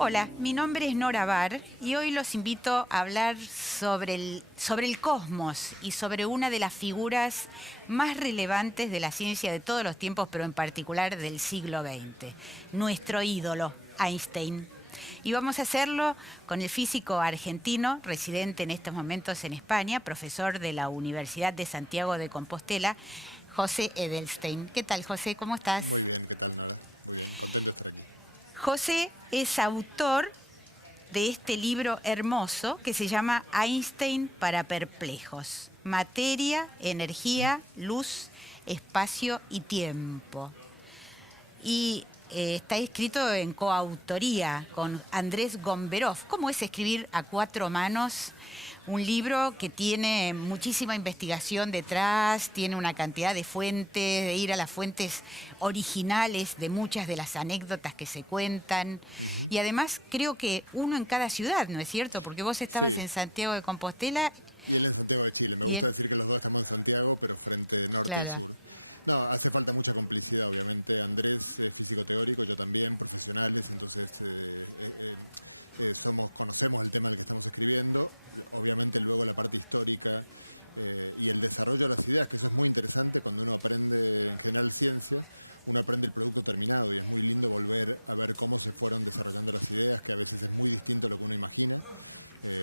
Hola, mi nombre es Nora Bar y hoy los invito a hablar sobre el cosmos y sobre una de las figuras más relevantes de la ciencia de todos los tiempos, pero en particular del siglo XX, nuestro ídolo, Einstein. Y vamos a hacerlo con el físico argentino, residente en estos momentos en España, profesor de la Universidad de Santiago de Compostela, José Edelstein. ¿Qué tal, José? ¿Cómo estás? Muy bien, ¿qué tal, Nora? Muy bien, contento de estar aquí. José es autor de este libro hermoso que se llama Einstein para perplejos. Materia, energía, luz, espacio y tiempo. Y está escrito en coautoría con Andrés Gomberov. ¿Cómo es escribir a cuatro manos un libro que tiene muchísima investigación detrás, tiene una cantidad de fuentes, de ir a las fuentes originales de muchas de las anécdotas que se cuentan? Y además creo que uno en cada ciudad, ¿no es cierto? Porque vos estabas Sí. en Santiago de Compostela. Y él en Santiago de Chile. Me Y gusta él, decir que los dos estamos en Santiago, pero frente norte y claro. sur. No, hace falta mucha complicidad, obviamente. Andrés es físico teórico, yo también, profesionales, entonces conocemos el tema del que estamos escribiendo. Obviamente luego la parte histórica y el desarrollo de las ideas, que eso es muy interesante cuando uno aprende en general ciencia. Uno aprende el producto terminado y es muy lindo volver a ver cómo se fueron desarrollando las ideas, que a veces es muy distinto a lo que uno imagina.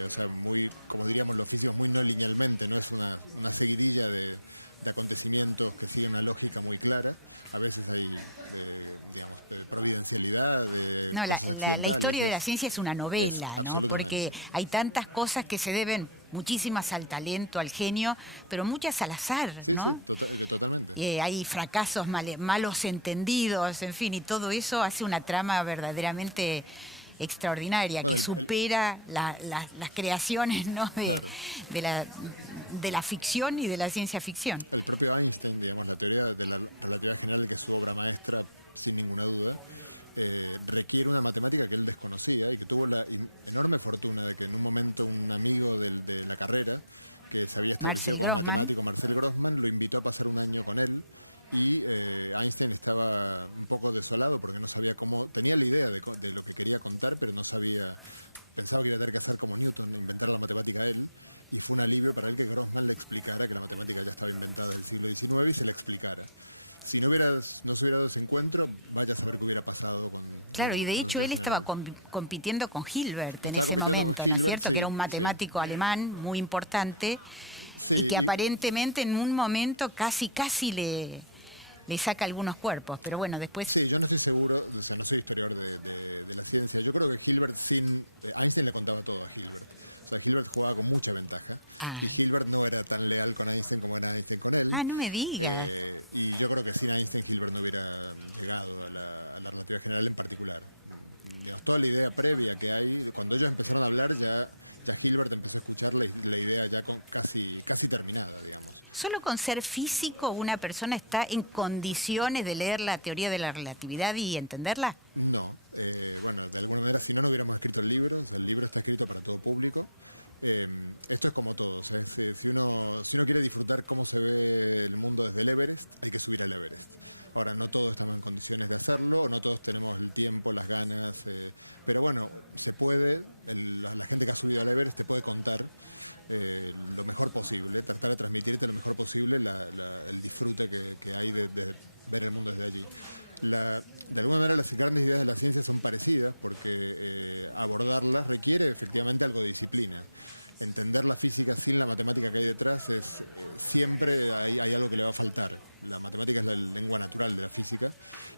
O sea, muy, como diríamos los físicos, muy no linealmente, no es una seguidilla de acontecimientos que siguen una lógica muy clara. A veces hay, digamos, providencialidad, de No, cosas la accidentales. historia de la ciencia es una novela, ¿no? Absolutamente. Porque hay tantas cosas que se deben, muchísimas al talento, al genio, pero muchas al azar, Sí, ¿no? totalmente. Hay fracasos, malos entendidos, en fin, y todo eso hace una trama verdaderamente extraordinaria, Bueno, que supera las creaciones, ¿no? Claro. de la ficción y de la ciencia ficción. El propio Einstein, digamos, la teoría de la relatividad general, que es su obra maestra, sin ninguna duda, requiere una matemática que él desconocía y que tuvo la enorme fortuna de que en un momento un amigo de la carrera, que se había establecido como matemático, Marcel Grossman, lo invitó a pasar un año con él. Y Einstein estaba un poco desolado porque no sabía cómo, tenía la idea de lo que quería contar, pero no sabía, pensaba que iba a tener que hacer como Newton, inventar la matemática él, y fue un alivio para él que Grossman le explicara que la matemática ya estaba inventada desde el siglo XIX y se la explicara. Si no se hubiera dado ese encuentro, vaya a saber qué hubiera pasado con... Claro, y de hecho él estaba compitiendo con Hilbert en ese momento, ¿no es cierto? Sí, que era un matemático alemán muy importante, sí, y que aparentemente en un momento casi le saca algunos cuerpos, pero bueno, después... Sí, yo no estoy seguro, o sea, no soy historiador de la ciencia. Yo creo que Hilbert Einstein le contaba todo a Hilbert. O sea, Hilbert jugaba con mucha ventaja. Y Hilbert no era tan leal con Einstein como era Einstein con él. Ah, no me digas. Y yo creo que sin Einstein, Hilbert no hubiera llegado a la relatividad general en particular. Digamos, toda la idea previa que hay, cuando ellos empezaron a hablar, ya Hilbert empezó a escuchar la idea ya casi terminada, digamos. ¿Solo con ser físico una persona está en condiciones de leer la teoría de la relatividad y entenderla? No. Bueno, de alguna manera, si no, no hubiéramos escrito el libro. O sea, el libro está escrito para todo público. Esto es como todo. O sea, si uno quiere disfrutar cómo se ve el mundo desde el Everest, hay que subir al Everest. Ahora, no todos estamos en condiciones de hacerlo, o no todos tenemos el tiempo, las ganas, pero bueno, se puede. La gente que ha subido al Everest te puede contar lo mejor posible, tratar de transmitirte lo mejor posible el disfrute que hay de ver el mundo desde allí. De alguna manera las grandes ideas de la ciencia son parecidas porque abordarlas requiere efectivamente algo de disciplina. Entender la física sin la matemática que hay detrás siempre hay algo que le va a faltar. La matemática es la lengua natural de la física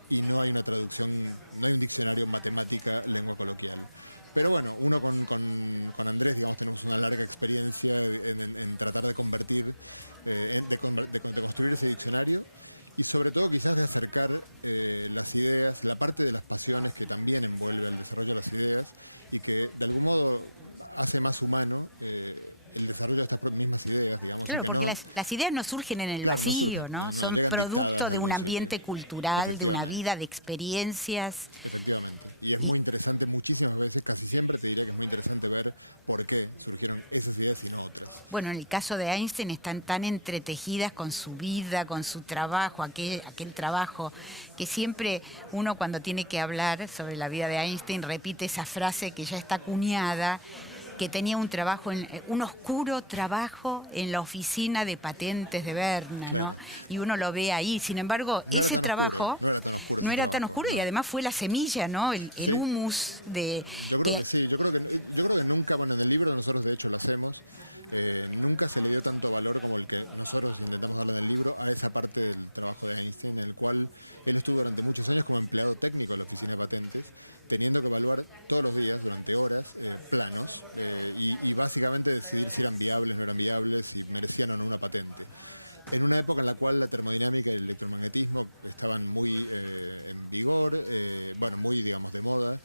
y no hay una traducción, no hay un diccionario matemática lengua coloquial. Pero bueno, uno con Andrés, digamos, tenemos una larga experiencia en tratar de convertir, de construir ese diccionario. Y sobre todo quizás de acercar las ideas, la parte de las pasiones que también envuelve al desarrollo de las ideas y que de algún modo hace más humano el desarrollo de estas mismas ideas, digamos. Claro, y que porque no, las ideas no surgen en el claro, no vacío, surgen, ¿no? no Son llegan dictadas producto de de un algún ambiente sitio. cultural, de una Efectivamente. vida, de experiencias. Efectivamente. Y es muy interesante muchísimas veces, casi siempre te diría que es muy interesante ver por qué surgieron esas ideas y no otras. Bueno, en el caso de Einstein están tan entretejidas con su vida, con su trabajo, aquel trabajo que siempre uno cuando tiene que hablar sobre la vida de Einstein repite esa frase que ya está acuñada, que tenía un oscuro trabajo en la oficina de patentes de Berna, claro. ¿no? Y uno lo ve ahí. Sin embargo, no ese trabajo no era tan oscuro. No era tan trabajo, oscuro, no. y además fue la semilla, ¿no? El humus de... Yo creo que sí, yo creo que nunca, bueno, en el libro nosotros de hecho lo hacemos, nunca se le dio tanto valor como el que nosotros intentamos darle en el libro a esa parte del trabajo de Einstein, en el cual él estuvo durante muchos años como empleado técnico en la oficina de patentes, teniendo que evaluar todos los días, durante horas, planos, y básicamente decidir si eran viables, no eran viables, si merecían o no una patente. En una época en la cual la termodinámica y el electromagnetismo estaban muy en vigor, bueno, muy, digamos, de moda.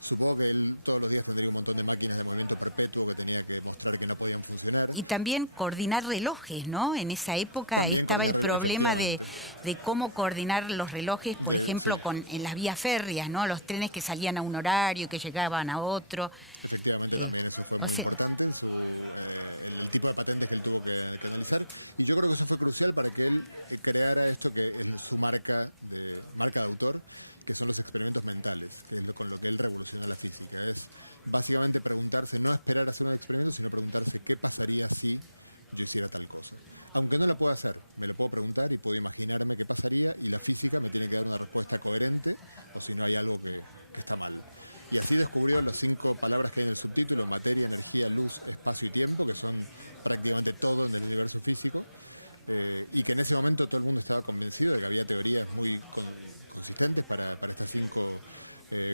Supongo que él todos los días tendría un montón de máquinas de movimiento perpetuo que tenía que mostrar que no podían funcionar. Y también coordinar relojes, ¿no? En esa época También estaba el problema de cómo coordinar los relojes, por ejemplo, sí. en las vías férreas, ¿no? Los trenes que salían a un horario y que llegaban a otro. Efectivamente, también eso fue muy importante en el tipo de patentes que él tuvo que analizar. Y yo creo que eso fue crucial para que él creara esto que es su marca de autor, que son los experimentos mentales, que es con lo que él revolucionó la física. Es básicamente preguntarse, no esperar a hacer un experimento, sino preguntarse qué pasaría si yo hiciera tal cosa. Aunque no la pueda hacer, me lo puedo preguntar y puedo imaginarme qué pasaría, y la física me tiene que dar una respuesta coherente, o si no hay algo que está mal. Y así descubrió las 5 palabras que hay en el subtítulo: materia, energía, luz, espacio y tiempo, que son prácticamente todo en el universo físico. Y que en ese momento todo el mundo estaba convencido de que había teorías muy consistentes para estas 5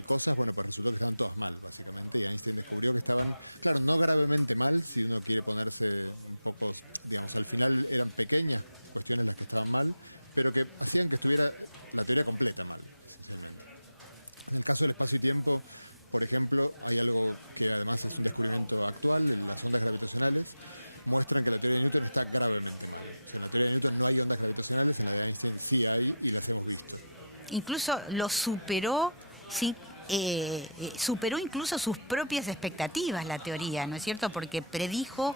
cosas. Bueno, pues resultó que estaban todas mal, básicamente, y Einstein descubrió que estaban, claro, no gravemente mal, si uno quiere ponerse un poco, digamos, al final eran pequeñas cuestiones las que estaban mal, pero que hacían que estuviera la teoría completa mal, esencialmente. En el caso del espacio y tiempo, por ejemplo, hay algo que además es un descubrimiento actual: las ondas gravitacionales muestran que la teoría de Newton está gravemente mal. O sea, en la teoría de Newton no hay ondas gravitacionales, en la de Einstein sí hay, y las hemos visto. Incluso lo superó, sí, superó incluso sus propias expectativas la teoría, ¿no es cierto? Porque predijo,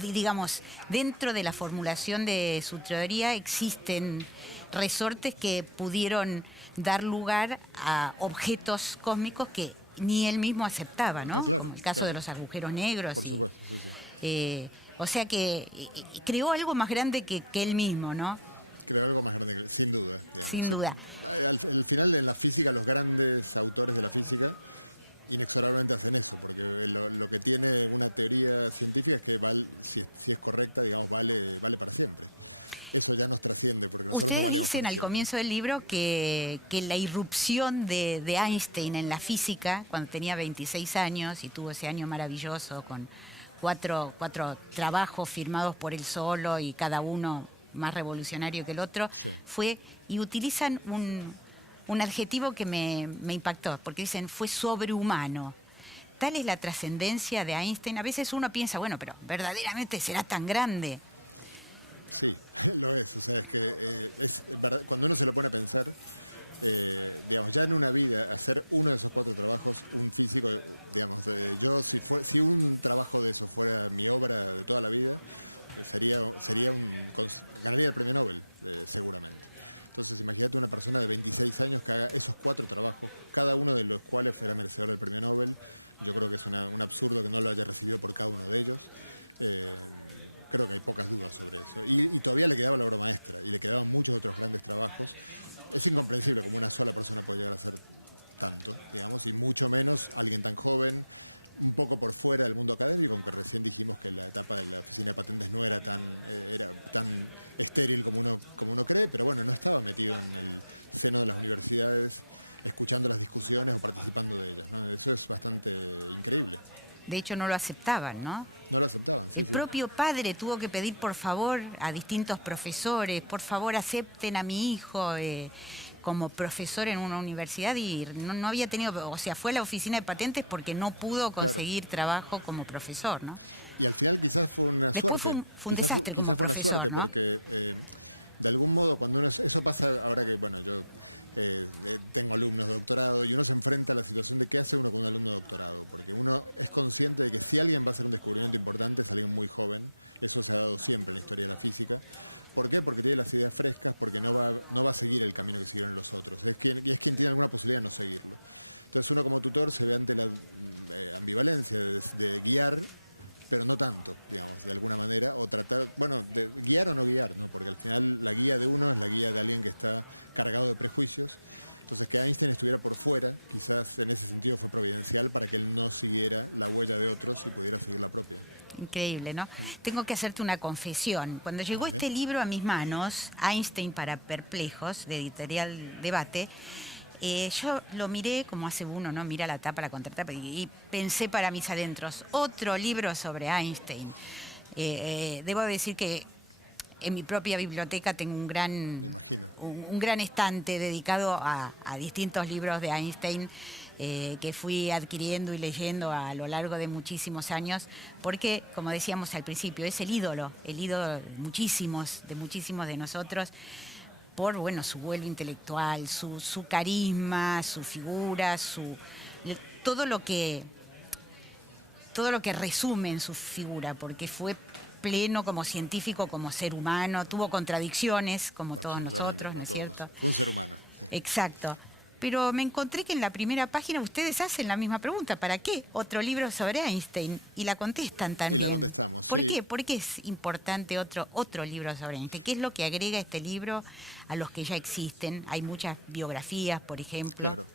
digamos, dentro de la formulación de su teoría existen resortes que pudieron dar lugar a objetos cósmicos que ni él mismo aceptaba, ¿no? Claro, como el caso de los agujeros negros. Por supuesto, sí, sí. O sea que creó algo más grande que él mismo, ¿no? Creó algo más grande, sin duda. Digamos. Sin duda. Al final, en la física, los grandes autores de la física inexorablemente hacen eso, porque lo que tiene una teoría científica es que si es correcta, digamos, vale para siempre. Eso ya nos trasciende, porque nosotros no valemos Ustedes dicen para al siempre. comienzo del libro que la irrupción de Einstein en la física, cuando tenía 26 años y tuvo ese año maravilloso con cuatro trabajos firmados por él solo y cada uno más revolucionario que el otro, sí. Y utilizan un adjetivo que me impactó, porque dicen fue sobrehumano. Tal es la trascendencia de Einstein. A veces uno piensa, bueno, pero ¿verdaderamente será tan grande? Sí, lo es. O sea, es que es verdad, cuando uno se lo pone a pensar, digamos, ya en una vida, hacer uno de esos 4 trabajos, un físico, digamos, yo si un trabajo de eso fuera mi obra de toda la vida, ganaría el premio Nobel, seguramente. Entonces, imagínate una persona de 26 años que haga esos 4 trabajos, cada uno de los cuales fuera merecedor del premio Nobel. Yo creo que es un absurdo que no lo haya recibido por cada uno de ellos. Creo que hay pocas dudas sobre eso. Y todavía le quedaba la obra maestra, y le quedaban muchos otros grandes trabajos. Es incomprensible cómo una sola persona puede llegar a hacer tanto, digamos, y mucho menos alguien tan joven, un poco por fuera del mundo académico, aunque recién dijimos que la etapa de la oficina de patentes no era tan estéril como uno cree, pero bueno, no estaba metido en el seno de las universidades, escuchando las discusiones o participando de ellas, ¿no? Eso es bastante increíble. De hecho, no lo aceptaban, ¿no? No lo aceptaban, sí. El propio padre tuvo que pedir por favor a distintos profesores, por favor acepten a mi hijo como profesor en una universidad, y no había tenido, o sea, fue a la oficina de patentes porque no pudo conseguir trabajo como profesor, ¿no? Y al final quizás fue una Después suerte. fue un desastre como quizás fue una profesor, suerte, ¿no? porque de algún modo cuando uno... Eso pasa ahora que, bueno, yo tengo alumnos de doctorado y uno se enfrenta a la situación de qué hace uno con un alumno de doctorado, porque uno es consciente de que si alguien va a hacer un descubrimiento importante es alguien muy joven, eso se ha dado siempre en la historia de la física. ¿Por qué? Porque tiene las ideas frescas, porque no va a seguir el camino que siguieron los otros, y es quien tiene alguna posibilidad de no seguirlo. Entonces uno como tutor se ve ante la ambivalencia de guiar, pero no tanto, digamos, de alguna manera, o tratar, bueno, de guiar o no guiar, ¿no? Porque al final la guía de uno es la guía de alguien que está cargado de prejuicios. Entonces que Einstein estuviera por fuera, quizás en ese sentido fue providencial para que él no siguiera la huella de otros y pudiera seguir la propia. Increíble, ¿no? Tengo que hacerte una confesión. Cuando llegó este libro a mis manos, Einstein para perplejos, de Editorial Debate, yo lo miré como hace uno, ¿no? Mira la tapa, la contratapa, y pensé para mis adentros, otro libro sobre Einstein. Debo decir que en mi propia biblioteca tengo un gran, Me imagino. un gran estante dedicado a distintos libros de Einstein que fui adquiriendo y leyendo a lo largo de muchísimos años, porque, como decíamos al principio, es el ídolo de muchísimos de nosotros, por bueno, su vuelo intelectual, su carisma, su figura, todo lo que resume en su figura, porque fue pleno como científico, como ser humano, tuvo contradicciones como todos nosotros, ¿no es cierto? Fue un ser humano. Sí. Exacto. Pero me encontré que en la primera página ustedes hacen la misma pregunta, ¿para qué otro libro sobre Einstein? Y la contestan también. Y la contestamos, ¿Por sí. qué? ¿Por qué es importante otro libro sobre Einstein? ¿Qué es lo que agrega este libro a los que ya existen? Hay muchas biografías, por ejemplo. Claro.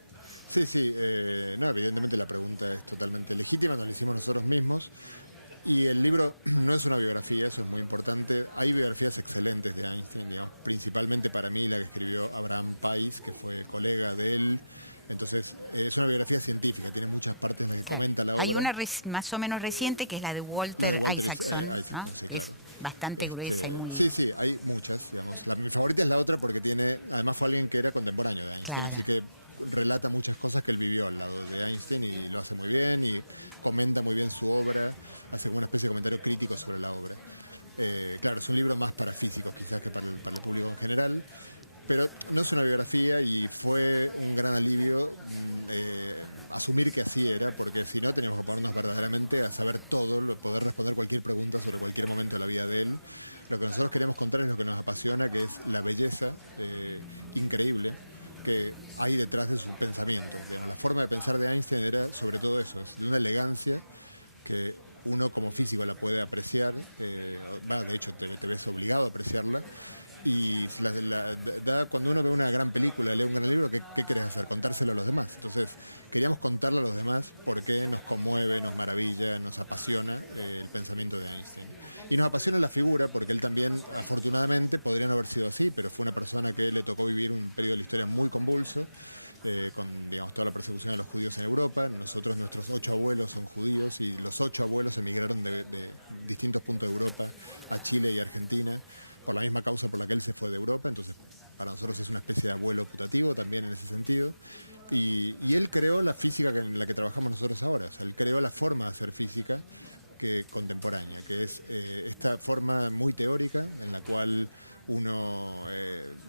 Sí, sí. No, evidentemente la pregunta es totalmente legítima, nos la hicimos nosotros mismos. Y el libro no es una biografía, eso es muy importante. Hay biografías excelentes de Einstein, digamos, principalmente para mí la que escribió Abraham Pais, que fue colega de él. Entonces, es una biografía científica, tiene muchas partes en las que comenta la obra. Hay una más o menos reciente que es la de Walter Isaacson, Isaacson, ¿no? sí, claro. Es bastante gruesa y muy... Sí, sí, hay muchas, digamos. Mi favorita es la otra porque además fue alguien que era contemporáneo de Einstein, Claro. así que relata muchas cosas que él vivió al lado de Einstein y lo hace muy bien y comenta muy bien su obra, hace como una especie de comentario crítico sobre la obra. Claro, es un libro más para físicos quizás que para el público en general, pero no es una biografía y fue un gran alivio asumir que así era, porque si no teníamos que ponernos verdaderamente a saber todo, poder responder cualquier pregunta sobre cualquier momento de la vida de él. Lo que nosotros queremos contar es lo que nos apasiona, que es la belleza increíble que hay detrás de su pensamiento. Digamos, la forma de pensar de Einstein era sobre todo eso, es de una elegancia que uno como físico la puede apreciar, de hecho te ves obligado a apreciarla, y cuando uno ve una gran película, lee un gran libro, ¿qué querés hacer? Contárselo a los demás. Entonces queríamos contarle a los demás por qué nos conmueve, nos maravilla, nos apasiona el pensamiento de Einstein. Y nos apasiona la figura porque él también, afortunadamente, podría no haber sido así, pero fue una persona que le tocó vivir un periodo de la historia muy convulso, con digamos, toda la persecución de los judíos en Europa. Nuestros 8 abuelos son judíos y los 8 abuelos emigraron de distintos puntos de Europa a Chile y Argentina por la misma causa por la que él se fue de Europa. Entonces para nosotros es una especie de abuelo putativo también en ese sentido. Y él creó la física en la que trabajamos nosotros ahora. O sea, él creó la forma de hacer física contemporánea, que es esta forma muy teórica en la cual uno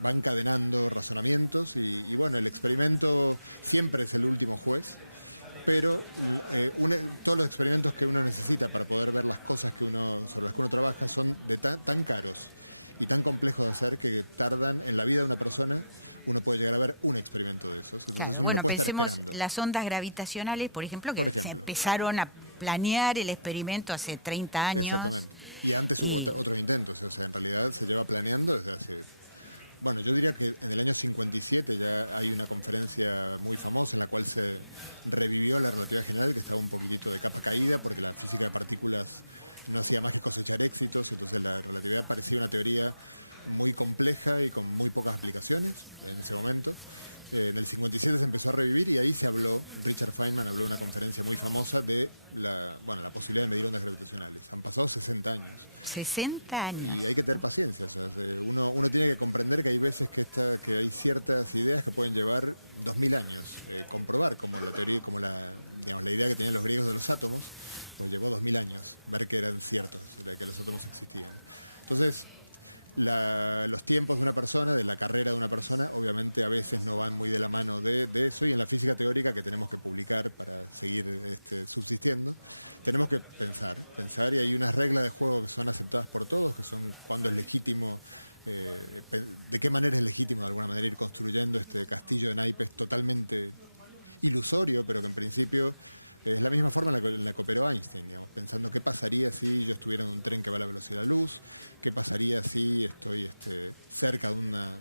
va encadenando razonamientos y bueno, el experimento siempre es el último juez, pero todos los experimentos que uno necesita para poder ver las cosas sobre las que uno trabaja son tan caros y tan complejos de hacer que tardan en la vida de una persona. Uno puede llegar a ver un experimento de esos. Entonces Claro. uno Bueno, no puede estar pensemos esperando. las ondas gravitacionales, por ejemplo, que Por se ejemplo. empezaron a planear el experimento hace 30 años. Exactamente. Y antes hubo otros intentos. O sea, en realidad se lleva planeando desde hace... Bueno, yo diría que en el año 57 ya hay una conferencia muy famosa en la cual se revivió la relatividad general, que estaba un poquitito de capa caída porque la física de partículas no hacía más que cosechar éxitos, entonces la relatividad parecía una teoría muy compleja y con muy pocas aplicaciones en ese momento. En el 57 se empezó a revivir y ahí se habló, Richard Feynman habló en una conferencia muy famosa de la posibilidad de medir ondas gravitacionales. Han pasado 60 años. 60 años. Y hay que tener paciencia. O sea, uno tiene que comprender que hay veces que hay ciertas ideas que pueden llevar 2000 años. Comprobar, como la teoría, digamos, la idea que tenían los griegos de los átomos, pues llevó 2000 años ver que eran ciertos, que los átomos existían. Entonces, los tiempos de una persona, de la carrera de una persona, obviamente a veces no van muy de la mano de eso, y en la física teórica, que tenemos que publicar para seguir subsistiendo, tenemos que pensar, y hay unas reglas de juego que son aceptadas por todos, que son cuándo es legítimo, de qué manera es legítimo de alguna manera ir construyendo este castillo de naipes totalmente ilusorio, pero que en principio es la misma forma en la que operó Einstein, digamos, pensando qué pasaría si yo estuviera en un tren que va a la velocidad de la luz, qué pasaría si estoy cerca de una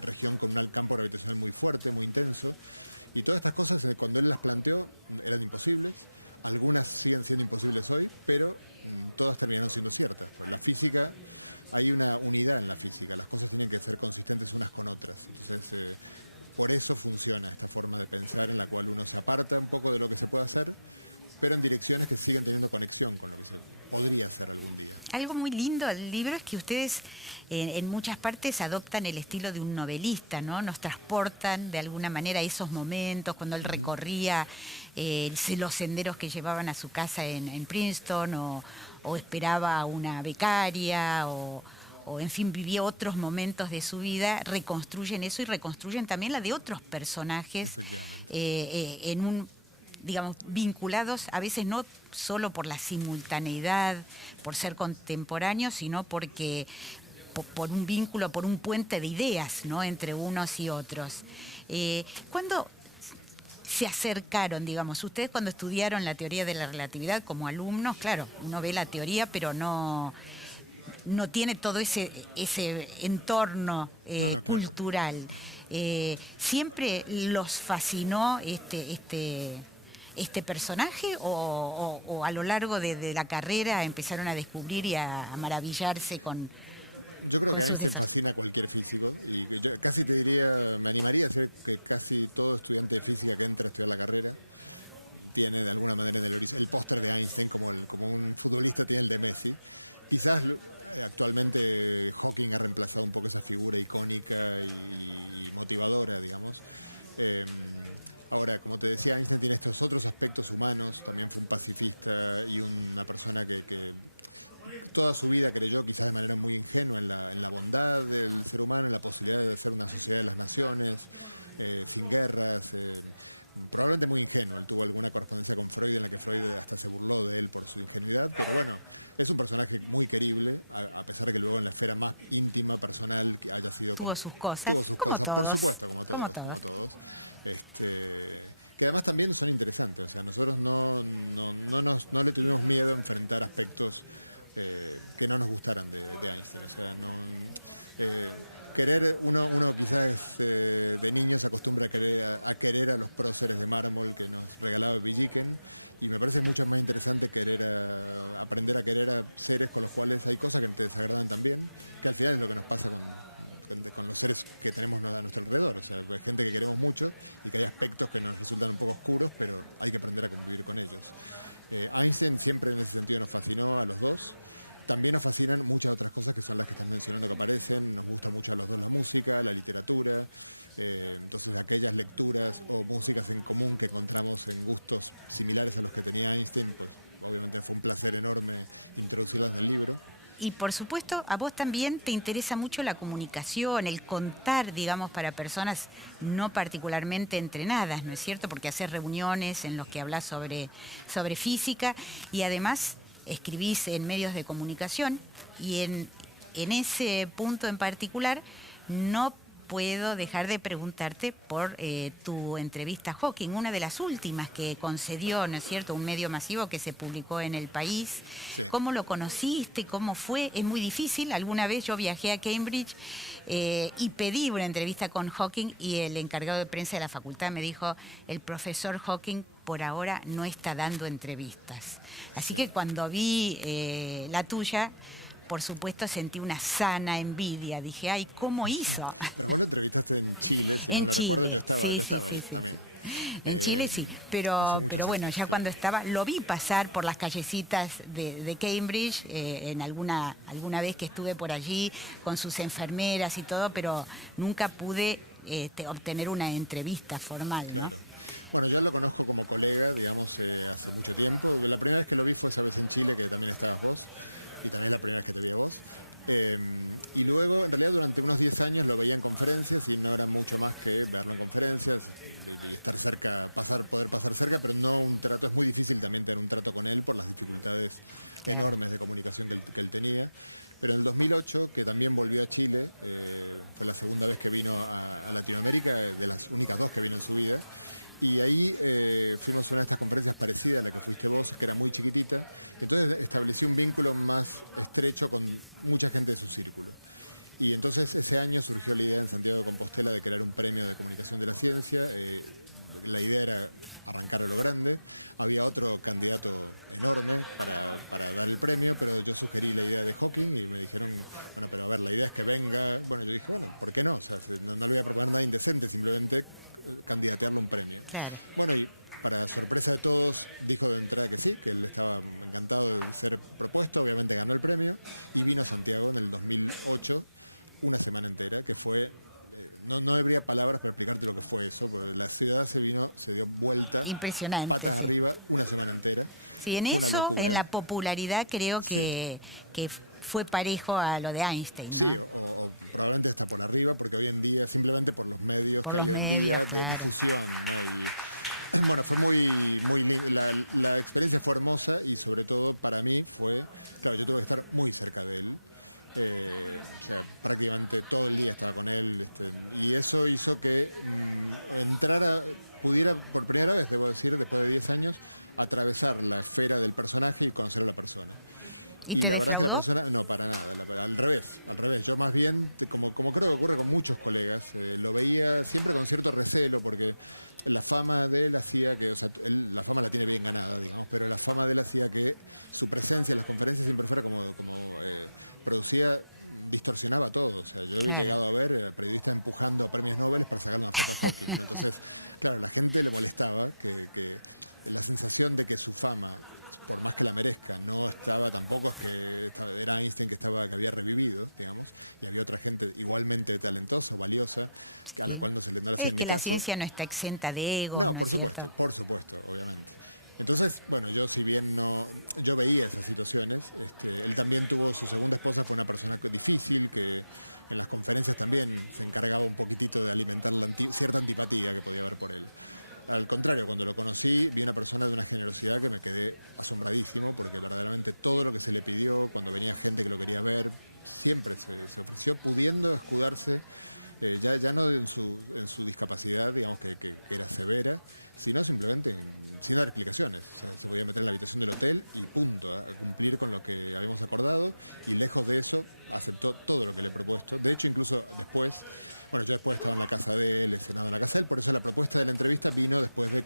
región con un campo gravitacional muy fuerte, muy intenso. Y todas estas cosas, cuando él las planteó, eran imposibles. Algunas siguen siendo imposibles hoy, pero todas terminaron siendo ciertas. Pues la física, hay una unidad en la física, las cosas tienen que ser consistentes unas con otras. Entonces, por eso funciona esta forma de pensar en la cual uno se aparta un poco de lo que se puede hacer, pero en direcciones que siguen teniendo conexión con lo que se podría hacer algún día. Algo muy lindo del libro es que ustedes en muchas partes adoptan el estilo de un novelista, ¿no? Nos transportan de alguna manera a esos momentos cuando él recorría los senderos que llevaban a su casa en Princeton, o esperaba a una becaria, o en fin, vivía otros momentos de su vida, reconstruyen eso y reconstruyen también la de otros personajes digamos, vinculados a veces no solo por la simultaneidad, por ser contemporáneos, sino porque por un vínculo, por un puente de ideas, ¿no?, entre unos y otros. ¿Cuándo se acercaron, digamos, ustedes cuando estudiaron la teoría de la relatividad como alumnos? Claro, uno ve la teoría, pero no tiene todo ese entorno claro, cultural. ¿Siempre los fascinó este personaje o a lo largo de la carrera empezaron a descubrir y a maravillarse con... Yo creo que Einstein desafíos? fascina a cualquier físico, y yo casi te diría, me animaría a decir que casi todo estudiante de física que entra a estudiar la carrera tiene de alguna manera en el horizonte el póster de Einstein, como un futbolista tiene el de Messi. Quizás actualmente Hawking ha reemplazado un poco esa figura icónica y motivadora, digamos. Ahora, como te decía, Einstein tiene estos otros aspectos humanos, también fue un pacifista y una persona que toda su vida creyó, quizás de manera muy ingenua, en la bondad del ser humano, en la posibilidad de hacer una sociedad de las naciones, sin guerras, probablemente muy ingenuo. Él tuvo alguna correspondencia con Freud en la que Freud hasta se burló de él por su ingenuidad, pero bueno, es un personaje muy querible, a pesar de que luego en la esfera más íntima, personal, que haya sido... Tuvo sus cosas. Tuvo sus como cosas, todos. por supuesto, como todos. Que además también son interesantes, o sea, nosotros no le tuvimos miedo a enfrentar aspectos que no nos gustaran de Einstein, o sea, querer, uno quizás de niño se acostumbra a querer a los próceres de mármol que nos regalaba Villiquen, y me parece mucho más interesante aprender a querer a seres con los cuales hay cosas que te desagradan también, que al final es lo que nos pasa con los seres que tenemos a nuestro alrededor. O sea, hay gente que queremos mucho y que hay aspectos que nos resultan un poco oscuros, pero hay que aprender a convivir con ellos. Einstein siempre en ese sentido nos fascinó a los dos. También nos fascinan muchas otras cosas que son las que estás mencionando que aparecen. Nos gusta mucho a los dos la música, la literatura. Entonces aquellas lecturas o músicas en común que encontramos en gustos similares a los que tenía Einstein, pues obviamente fue un placer enorme introducirlas en el libro. Y por supuesto, a vos también te interesa mucho la comunicación, el contar, digamos, para personas no particularmente entrenadas, ¿no es cierto? Porque haces reuniones en las que hablas sobre física y además escribís en medios de comunicación, y en ese punto en particular no puedo dejar de preguntarte por tu entrevista a Hawking, una de las últimas que concedió, ¿no es cierto?, un medio masivo que se publicó en El País. Sí. ¿Cómo lo conociste? ¿Cómo fue? Es muy difícil. Alguna vez yo viajé a Cambridge y pedí una entrevista con Hawking, y el encargado de prensa de la facultad me dijo: el profesor Hawking por ahora no está dando entrevistas. Así que cuando vi la tuya, por supuesto sentí una sana envidia. Dije, ay, ¿cómo hizo? Pero vos lo entrevistaste en Chile, si mal no recuerdo, yo estaba ahí también. En Chile sí, pero bueno, años, ya cuando estaba, lo vi pasar por las callecitas de Cambridge, alguna vez que estuve por allí con sus enfermeras y todo, pero nunca pude obtener una entrevista formal, ¿no? Claro. Bueno, yo lo conozco como colega, digamos, hace mucho tiempo. La primera vez que lo vi fue esa vez en Chile, que también estabas vos, y también es la primera vez que te vi a vos. Y luego, en realidad, durante unos 10 años lo veía en conferencias y no era mucho más que verlo en conferencias y estar cerca, poder pasar cerca, pero no un trato. Es muy difícil también tener un trato con él por las dificultades enormes de comunicación que él tenía. Pero en el 2008, que también volvió a Chile, fue la segunda vez que vino a Latinoamérica, de las únicas dos que vino en su vida. Y ahí fuimos a una de estas conferencias parecida a la que fuiste vos, que era muy chiquitita. Entonces establecí un vínculo más estrecho con mucha gente de su círculo. Y entonces ese año surgió la idea en Santiago de Compostela de crear un premio de comunicación de la ciencia. La idea era arrancar a lo grande. Había otro candidato enorme para dar el premio, pero yo sugerí la idea de Hawking y me dijeron, bueno, pero a ver, la idea es que venga. Bueno, yo dije, bueno, ¿por qué no? O sea, no le voy a proponer nada indecente, simplemente candidatearlo a un premio. Claro. Bueno, y para sorpresa de todos, dijo de entrada que sí, que él estaba encantado de ser propuesto, obviamente ganó el premio, y vino a Santiago en el 2008, una semana entera, que fue... No habría palabras para explicarte lo que fue eso, porque la ciudad se dio vuelta, Impresionante, patas sí. arriba, una semana entera. Sí, en Fue una eso, locura. en la popularidad, creo que fue parejo a lo de Einstein, ¿no? Sí, o probablemente está por arriba, porque hoy en día, simplemente por los medios Por que hay los hoy en medios, día claro. de difusión, ¿no? Y bueno, fue muy linda. La experiencia fue hermosa y sobre todo para mí fue, claro, yo tuve que estar muy cerca de él. O sea, prácticamente todo el día estaba con él, y eso hizo que pudiera por primera vez, debo decir, después de 10 años, atravesar la esfera del personaje y conocer a la persona. ¿Y te la verdad es que la defraudó? persona, no, para nada, al revés. Yo más bien, como creo que ocurre con muchos colegas, lo veía siempre con cierto recelo, porque la fama de él hacía que, o sea, la fama la tiene bien ganada, digamos, pero la fama de él hacía que su presencia en las conferencias siempre fuera producía, distorsionaba todo. O sea, yo he Claro. llegado a ver periodistas empujando a premios Nobel para sacar una foto a Hawking, ¿no? Entonces, claro, la gente le molestaba que la sensación de que su fama, por más que la merezca, no estaba tampoco, es que era Einstein que había revivido, digamos, y había otra gente igualmente talentosa, valiosa, a la cual no le hacían ni que la caso. ciencia no está exenta de egos, No, ¿no por es supuesto, cierto? por supuesto, obviamente. Entonces, bueno, yo si bien yo veía esas situaciones, él también tuvo, su segunda esposa fue una persona difícil, que en las conferencias también se encargaba un poquitito de alimentar cierta antipatía que podía haber por él. Al contrario, cuando lo conocí, vi una persona de una generosidad que me quedé asombradísimo, porque verdaderamente todo lo que se le pidió, cuando venía gente que lo quería ver, siempre se ofreció, pudiendo escudarse, ya no en su discapacidad, digamos que era severa, sino simplemente sin dar explicaciones. O sea, se podía meter en la habitación del hotel y punto, a cumplir con lo que habíamos acordado, y lejos de eso, aceptó todo lo que le he propuesto. De hecho, incluso después... Bueno, yo después estaba en la casa de él, he cenado en la casa de él, por eso la propuesta de la entrevista vino después de...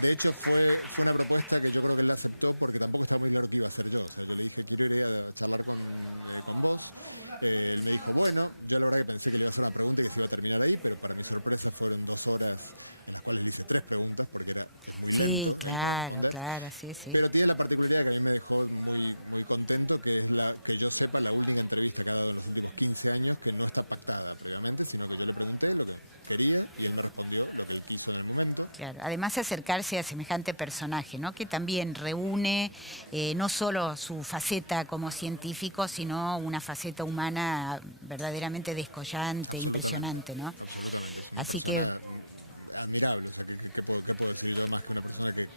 De hecho, fue una propuesta que yo creo que él la aceptó porque tampoco estaba muy claro qué iba a hacer yo. O sea, yo le dije, quiero ir a charlar con vos. Él me dijo, bueno, yo la verdad que pensé que le iba a hacer una pregunta y que se iba a terminar ahí, pero para mi sorpresa fueron 2 horas en las cuales le hice 3 preguntas porque es muy lento él para responder. Claro, sí, sí. Pero tiene la particularidad que a mí me dejó muy contento, que es que yo sepa la única entrevista que ha dado en los últimos 15 años que no está pactada previamente, sino que yo le pregunté lo que quería y él me respondió lo que él quiso en el momento. Claro. Además, acercarse a semejante personaje, ¿no? Que también reúne no solo su faceta como científico, sino una faceta humana verdaderamente descollante, impresionante, ¿no? Absolutamente, es una Así persona admirable. O sea, ¿qué puedo decir yo más que una persona que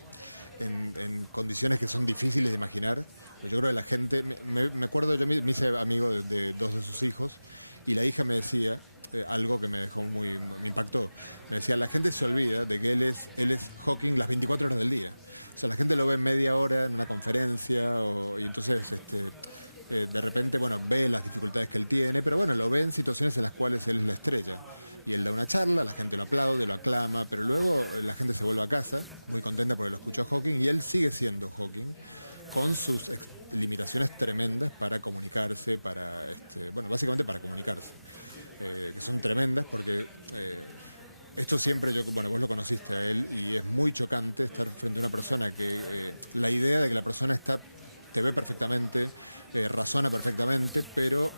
en condiciones que son difíciles de imaginar? Pues yo creo que la gente, me acuerdo, yo me hice amigo de 2 de sus hijos y la hija me decía algo que me dejó me impactó. Me decía, la gente se olvida de que él es Hawking las 24 horas del día. O sea, la gente lo ve media hora en una conferencia y entonces de repente, bueno, ve las dificultades que él tiene, pero bueno, lo ve en situaciones en las cuales él es la estrella. Y él da una charla, la gente lo aplaude, lo aclama, pero luego la gente se vuelve a casa, muy contenta porque lo escuchó Hawking, y él sigue siendo Hawking, con sus limitaciones tremendas para comunicarse, básicamente para comunicarse, que son tremendas porque esto siempre, vos lo conociste a él, y es muy chocante estar frente a una persona que la idea de que la persona está te ve perfectamente, razona perfectamente, pero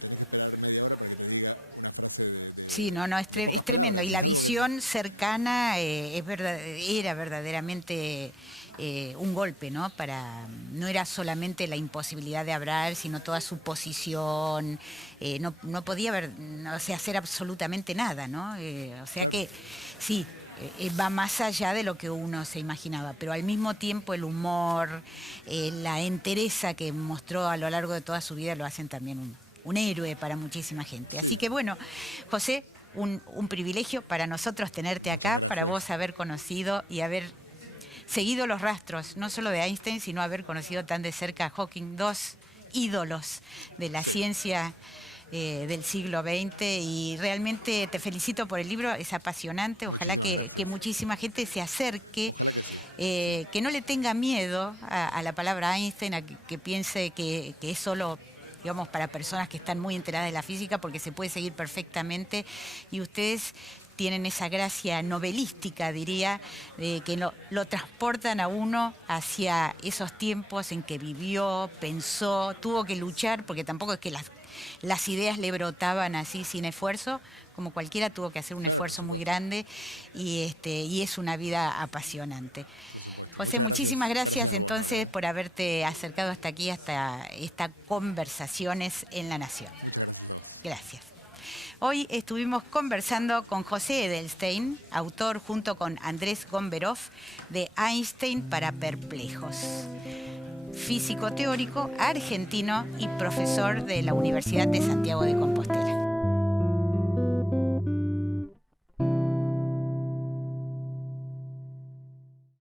tenés que esperar media hora para que te diga una frase de Sí, no, es de pocas tremendo. palabras. Y la Es algo que- visión cercana era verdaderamente un golpe, ¿no? No era solamente la imposibilidad de hablar, sino toda su posición. No podía hacer absolutamente nada, ¿no? O sea Claro. que sí, va más allá de lo que uno se imaginaba, pero al mismo tiempo el humor, la entereza que mostró a lo largo de toda su vida lo hacen también un héroe para muchísima gente. Sí. Así que bueno, José, un privilegio para nosotros tenerte Muchas acá, gracias. para vos haber conocido y haber seguido los rastros, no solo de Einstein, sino haber conocido tan de cerca a Hawking, dos ídolos de la Sí. ciencia del siglo XX, y realmente te felicito por el libro, es apasionante, ojalá Muchísimas que gracias. muchísima gente se acerque, Ojalá que sí. que no le tenga miedo a la palabra Einstein, a que piense que es solo, digamos, para personas que están muy enteradas de la física, porque se puede seguir perfectamente, y ustedes tienen esa gracia novelística, diría, de que lo transportan a uno hacia esos tiempos en que vivió, pensó, tuvo que luchar, porque tampoco es que las ideas le brotaban así sin esfuerzo, como cualquiera tuvo que hacer un Claro, por esfuerzo muy supuesto. grande, y es una vida apasionante. Por supuesto. José, Muchas muchísimas gracias, a vos, entonces Nora, por haberte acercado hasta aquí, hasta estas conversaciones en La Nación. Muchas gracias a vos. Gracias. Hoy estuvimos conversando con José Edelstein, autor junto con Andrés Gomberov de Einstein para perplejos. Físico teórico, argentino y profesor de la Universidad de Santiago de Compostela.